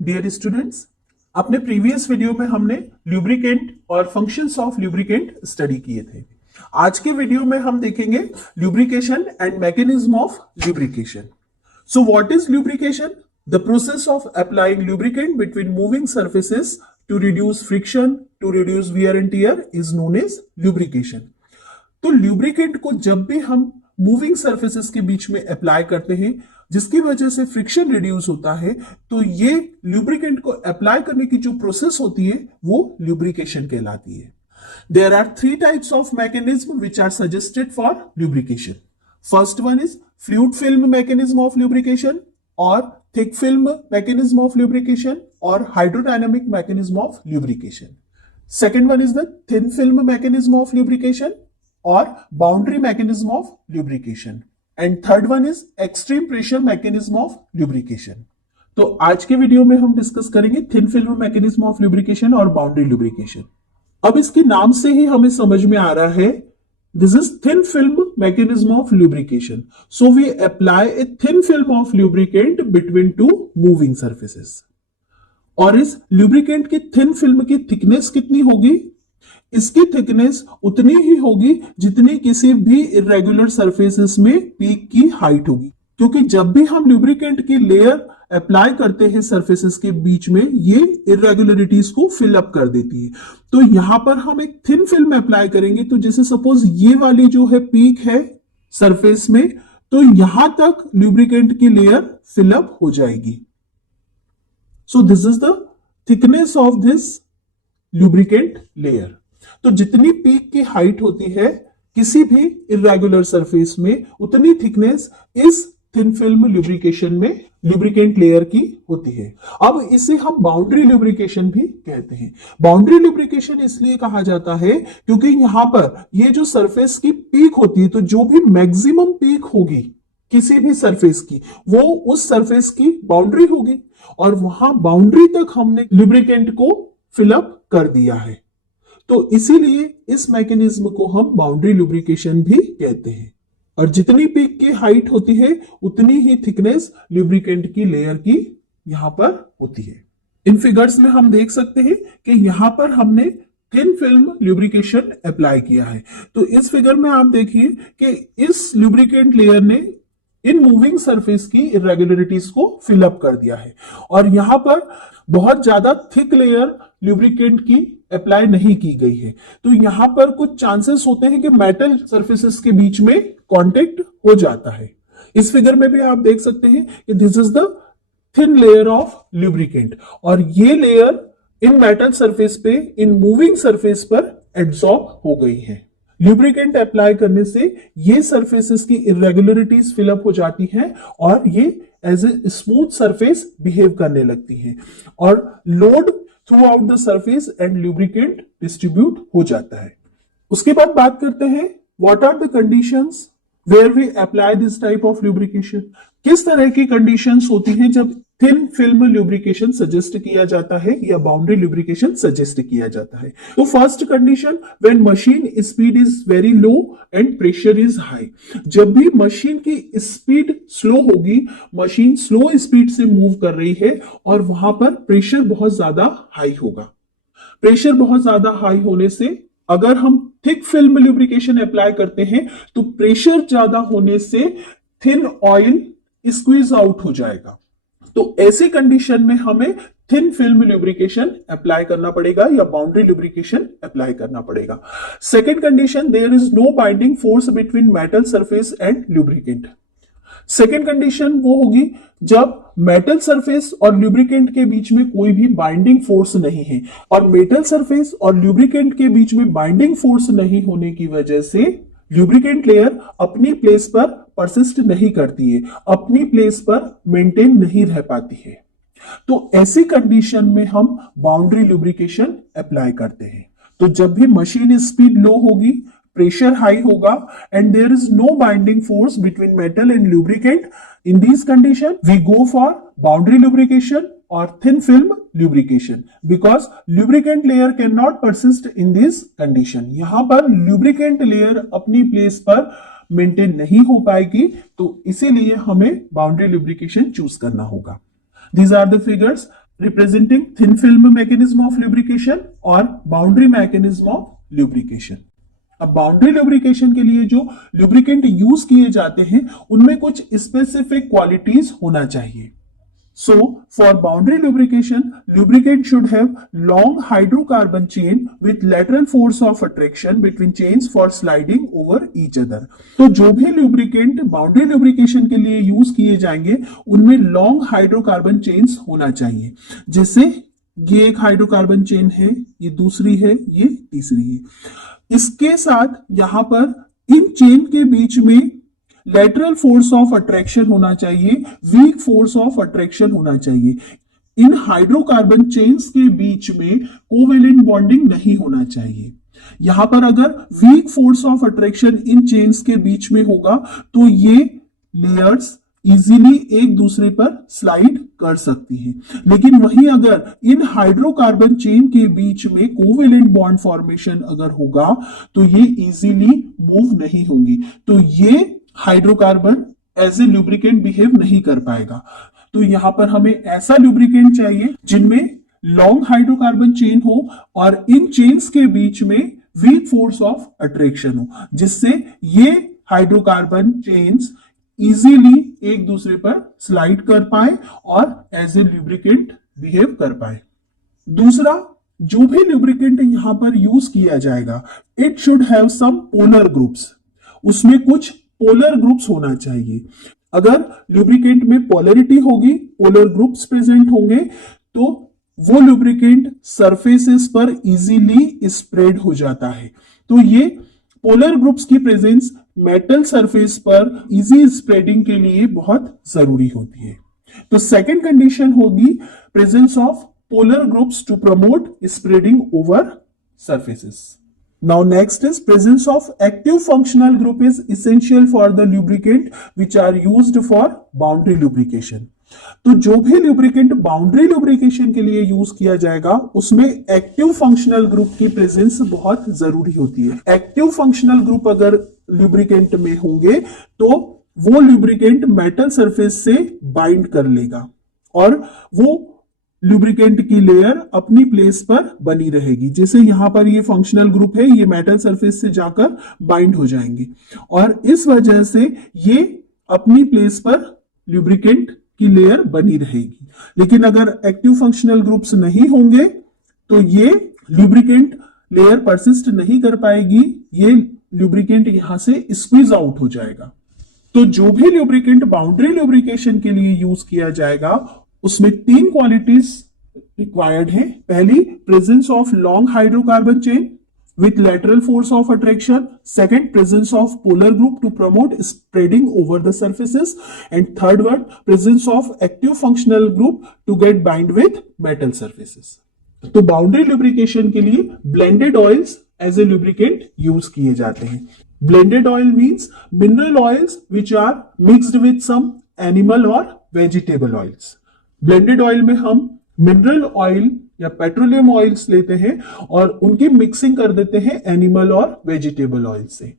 Dear students, अपने previous video में हमने ल्यूब्रिकेंट और फंक्शंस ऑफ ल्यूब्रिकेंट स्टडी किए थे। आज के वीडियो में हम देखेंगे lubrication and mechanism of lubrication. So what is lubrication? The process of applying lubricant between moving surfaces to reduce friction, to reduce wear and tear is known as lubrication. तो lubricant को जब भी हम moving surfaces के बीच में apply करते हैं जिसकी वजह से फ्रिक्शन रिड्यूस होता है, तो ये ल्यूब्रिकेंट को अप्लाई करने की जो प्रोसेस होती है वो ल्यूब्रिकेशन कहलाती है। There are three types of mechanism which are suggested for lubrication. First one is fluid film mechanism of lubrication, और thick film mechanism of lubrication, और hydrodynamic mechanism of lubrication. Second one is the thin film mechanism of lubrication और boundary mechanism of lubrication, and third one is extreme pressure mechanism of lubrication. तो आज के video में हम discuss करेंगे thin film mechanism of lubrication और boundary lubrication. अब इसके नाम से ही हमें समझ में आ रहा है this is thin film mechanism of lubrication, so we apply a thin film of lubricant between two moving surfaces. और इस ल्यूब्रिकेंट की थिन फिल्म की थिकनेस कितनी होगी? इसकी थिकनेस उतनी ही होगी जितनी किसी भी इरेगुलर सरफेसेस में पीक की हाइट होगी, क्योंकि जब भी हम ल्यूब्रिकेंट की लेयर अप्लाई करते हैं सरफेसेस के बीच में, ये इरेगुलरिटीज को फिल अप कर देती है। तो यहां पर हम एक थिन फिल्म अप्लाई करेंगे, तो जैसे सपोज ये वाली जो है पीक है सरफेस में, तो यहां तक ल्यूब्रिकेंट की लेयर फिल अप हो जाएगी। So this is the thickness of this lubricant layer. तो जितनी पीक की हाइट होती है किसी भी इरेगुलर सरफेस में, उतनी थिकनेस इस थिन फिल्म ल्यूब्रिकेशन में ल्यूब्रिकेंट लेयर की होती है। अब इसे हम बाउंड्री ल्यूब्रिकेशन भी कहते हैं। बाउंड्री ल्यूब्रिकेशन इसलिए कहा जाता है क्योंकि यहां पर ये जो सरफेस की पीक होती है, तो जो भी मैक्सिमम पीक होगी किसी भी सरफेस की, वो उस सरफेस की बाउंड्री होगी, और वहां बाउंड्री तक हमने ल्यूब्रिकेंट को फिलअप कर दिया है। तो इसीलिए इस मैकेनिज्म को हम बाउंड्री लुब्रिकेशन भी कहते हैं। और जितनी पीक की हाइट होती है उतनी ही थिकनेस लुब्रिकेंट की लेयर की यहां पर होती है। इन फिगर्स में हम देख सकते हैं कि यहां पर हमने थिन फिल्म लुब्रिकेशन अप्लाई किया है। तो इस फिगर में आप देखिए कि इस लुब्रिकेंट लेयर ने इन मूविंग सरफेस की इरेगुलरिटीज को फिलअप कर दिया है, और यहां पर बहुत ज्यादा थिक लेयर ल्यूब्रिकेंट की अप्लाई नहीं की गई है। तो यहां पर कुछ चांसेस होते हैं कि मेटल सरफेसेस के बीच में कांटेक्ट हो जाता है। इस फिगर में भी आप देख सकते हैं कि this is the thin layer of lubricant, और ये लेयर इन मेटल सरफेस पे, इन मूविंग सरफेस पर एब्सॉर्ब हो गई है। ल्यूब्रिकेंट अप्लाई करने से ये सरफेसेस की इरेगुलरिटीज फिलअप हो जाती हैं और ये as a smooth surface behave करने लगती हैं, और load through out the surface and lubricant distribute हो जाता है। उसके बाद बात करते हैं what are the conditions where we apply this type of lubrication. किस तरह की कंडीशंस होती हैं जब थिन फिल्म ल्यूब्रिकेशन सजेस्ट किया जाता है या बाउंड्री ल्यूब्रिकेशन सजेस्ट किया जाता है। तो first condition, when machine speed is very low and pressure is high. जब भी मशीन की स्पीड स्लो होगी, मशीन स्लो स्पीड से मूव कर रही है और वहां पर प्रेशर बहुत ज्यादा हाई होगा। प्रेशर बहुत ज्यादा हाई होने से अगर हम थिक फिल्म ल्यूब्रिकेशन अप्लाई करते हैं तो प्रेशर ज्यादा होने से थिन ऑयल स्क्वीज आउट हो जाएगा। तो ऐसी कंडीशन में हमें थिन फिल्म ल्यूब्रिकेशन अप्लाई करना पड़ेगा या बाउंड्री ल्यूब्रिकेशन अप्लाई करना पड़ेगा। Second condition, there is no binding force between metal surface and lubricant. Second condition वो होगी जब मेटल सरफेस और ल्यूब्रिकेंट के बीच में कोई भी बाइंडिंग फोर्स नहीं है, और मेटल सरफेस और ल्यूब्रिकेंट के बीच में बाइंडिंग फोर्स नहीं होने की वजह से ल्यूब्रिकेंट लेयर अपनी प्लेस पर परसिस्ट नहीं करती है, अपनी प्लेस पर मेंटेन नहीं रह पाती है। तो ऐसी कंडीशन में हम बाउंड्री लुब्रिकेशन अप्लाई करते हैं। तो जब भी मशीन स्पीड लो होगी, प्रेशर हाई होगा and there is no binding force between metal and lubricant, in this condition we go for boundary lubrication or thin film lubrication because lubricant layer cannot persist in this condition। यहां पर lubricant layer अपनी place पर maintain नहीं हो पाएगी, तो इसीलिए हमें बाउंड्री लुब्रिकेशन चूज करना होगा। These are the figures। Representing thin film mechanism of lubrication और बाउंड्री मैकेनिज्म ऑफ ल्यूब्रिकेशन। अब बाउंड्री लुब्रिकेशन के लिए जो लुब्रिकेंट यूज किए जाते हैं उनमें कुछ स्पेसिफिक क्वालिटीज होना चाहिए। So, for boundary lubrication, lubricant should have long hydrocarbon chain with lateral force of attraction between chains for sliding over each other. तो जो भी lubricant boundary lubrication के लिए यूज किए जाएंगे उनमें long hydrocarbon chains होना चाहिए। जैसे ये एक हाइड्रोकार्बन चेन है, ये दूसरी है, ये तीसरी है। इसके साथ यहां पर इन चेन के बीच में लेटरल फोर्स ऑफ अट्रैक्शन होना चाहिए, वीक फोर्स ऑफ अट्रैक्शन होना चाहिए। इन हाइड्रोकार्बन चेन्स के बीच में कोवेलेंट बॉन्डिंग नहीं होना चाहिए। यहां पर अगर weak force of attraction in chains के बीच में होगा तो ये लेयर्स इजीली एक दूसरे पर स्लाइड कर सकती है। लेकिन वहीं अगर इन हाइड्रोकार्बन चेन के बीच में कोवेलेंट बॉन्ड फॉर्मेशन अगर होगा तो ये इजीली मूव नहीं होंगी, तो ये hydrocarbon as a lubricant behave नहीं कर पाएगा। तो यहां पर हमें ऐसा लुब्रिकेंट चाहिए जिनमें लॉन्ग हाइड्रोकार्बन चेन हो और इन चेन्स के बीच में वीक फोर्स ऑफ अट्रैक्शन हो, जिससे ये हाइड्रोकार्बन चेन्स इजीली एक दूसरे पर स्लाइड कर पाए और एज ए लुब्रिकेंट बिहेव कर पाए। दूसरा, जो भी लुब्रिकेंट यहां पर यूज किया जाएगा, it should have some polar groups. उसमें कुछ पोलर ग्रुप्स होना चाहिए। अगर लुब्रिकेंट में पोलरिटी होगी, पोलर ग्रुप्स प्रेजेंट होंगे, तो वो लुब्रिकेंट सरफेसेस पर इजीली स्प्रेड हो जाता है। तो ये पोलर ग्रुप्स की प्रेजेंस मेटल सरफेस पर इजी स्प्रेडिंग के लिए बहुत जरूरी होती है। तो सेकेंड कंडीशन होगी presence of polar groups to promote spreading over surfaces. Now next is presence of active functional group is essential for the lubricant which are used for boundary lubrication. तो जो भी lubricant बाउंड्री lubrication के लिए use किया जाएगा उसमें active functional group की presence बहुत जरूरी होती है। एक्टिव फंक्शनल ग्रुप अगर lubricant में होंगे तो वो lubricant मेटल सरफेस से बाइंड कर लेगा और वो लुब्रिकेंट की लेयर अपनी प्लेस पर बनी रहेगी। जैसे यहां पर ये फंक्शनल ग्रुप है, ये मेटल सरफेस से जाकर बाइंड हो जाएंगे और इस वजह से ये अपनी प्लेस पर लुब्रिकेंट की लेयर बनी रहेगी। लेकिन अगर एक्टिव फंक्शनल ग्रुप्स नहीं होंगे तो ये लुब्रिकेंट लेयर परसिस्ट नहीं कर पाएगी, ये लुब्रिकेंट यहां से स्क्वीज आउट हो जाएगा। तो जो भी लुब्रिकेंट बाउंड्री लुब्रिकेशन के लिए यूज किया जाएगा उसमें तीन क्वालिटीज रिक्वायर्ड है। पहली, presence of long hydrocarbon chain with lateral force of attraction. Second, presence of polar group to promote spreading over the surfaces. And third one, presence of active functional group to get bind with metal surfaces. तो boundary lubrication के लिए blended oils as a lubricant use किए जाते हैं। Blended oil means mineral oils which are mixed with some animal और vegetable oils. Blended oil में हम mineral oil या पेट्रोलियम ऑयल्स लेते हैं और उनकी मिक्सिंग कर देते हैं एनिमल और वेजिटेबल ऑयल से।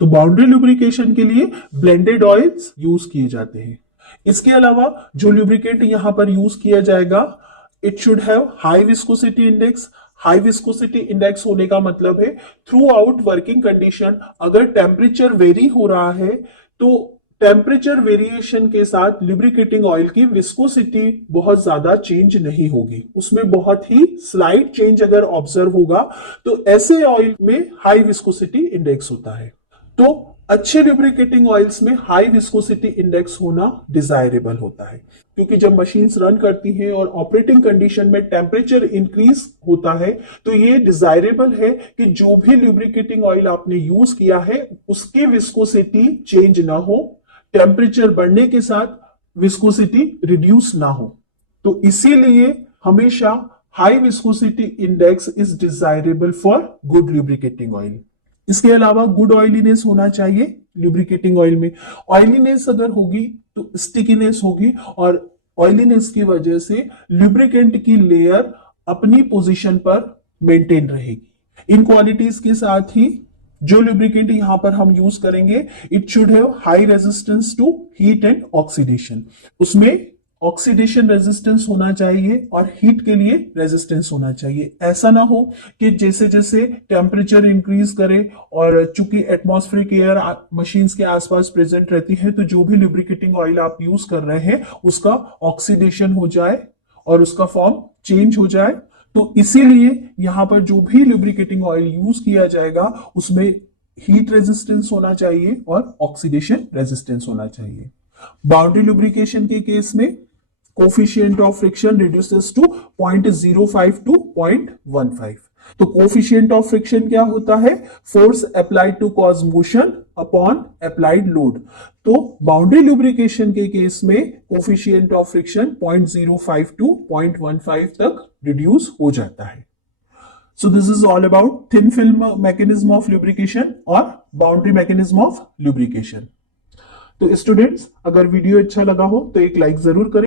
तो बाउंड्री लुब्रिकेशन के लिए ब्लेंडेड ऑयल्स यूज किए जाते हैं। इसके अलावा जो लुब्रिकेंट यहां पर यूज किया जाएगा, it should have high viscosity index. High viscosity index होने का मतलब है थ्रू आउट वर्किंग कंडीशन अगर टेम्परेचर वेरी हो रहा है तो टेम्परेचर वेरिएशन के साथ लुब्रिकेटिंग ऑयल की विस्कोसिटी बहुत ज्यादा चेंज नहीं होगी, उसमें बहुत ही स्लाइट चेंज अगर ऑब्जर्व होगा तो ऐसे ऑयल में हाई विस्कोसिटी इंडेक्स होता है। तो अच्छे लुब्रिकेटिंग ऑयल्स में हाई विस्कोसिटी इंडेक्स होना डिजायरेबल होता है, क्योंकि जब मशीन्स रन करती हैं और ऑपरेटिंग कंडीशन में टेम्परेचर इंक्रीज होता है तो ये डिजायरेबल है कि जो भी लुब्रिकेटिंग ऑयल आपने यूज किया है उसकी विस्कोसिटी चेंज ना हो, टेम्परेचर बढ़ने के साथ विस्कोसिटी रिड्यूस ना हो। तो इसीलिए हमेशा high viscosity index is desirable for good lubricating oil. इसके अलावा गुड ऑयलीनेस होना चाहिए लुब्रिकेटिंग ऑयल में। ऑयलीनेस अगर होगी तो स्टिकीनेस होगी और ऑयलीनेस की वजह से लुब्रिकेंट की लेयर अपनी पोजीशन पर मेंटेन रहेगी। इन क्वालिटीज के साथ ही जो लुब्रिकेंट यहां पर हम यूज करेंगे, it should have high resistance to heat and oxidation. उसमें ऑक्सीडेशन रेजिस्टेंस होना चाहिए और हीट के लिए रेजिस्टेंस होना चाहिए। ऐसा ना हो कि जैसे जैसे टेम्परेचर इंक्रीज करे और चूंकि एटमॉस्फेरिक एयर मशीन्स के आसपास प्रेजेंट रहती है, तो जो भी लुब्रिकेटिंग ऑयल आप यूज कर रहे हैं उसका ऑक्सीडेशन हो जाए और उसका फॉर्म चेंज हो जाए। तो इसीलिए यहां पर जो भी लुब्रिकेटिंग ऑयल यूज किया जाएगा उसमें हीट रेजिस्टेंस होना चाहिए और ऑक्सीडेशन रेजिस्टेंस होना चाहिए। बाउंड्री लुब्रिकेशन के केस में coefficient of friction reduces to 0.05 to 0.15। तो कोफिशिएंट ऑफ फ्रिक्शन क्या होता है? Force applied to cause motion upon applied load. तो बाउंड्री लुब्रिकेशन के केस में कोफिशिएंट ऑफ फ्रिक्शन 0.05 टू 0.15 तक रिड्यूस हो जाता है। So this is all about thin film mechanism of lubrication और boundary mechanism of lubrication। तो स्टूडेंट्स, अगर वीडियो अच्छा लगा हो तो एक लाइक जरूर करें।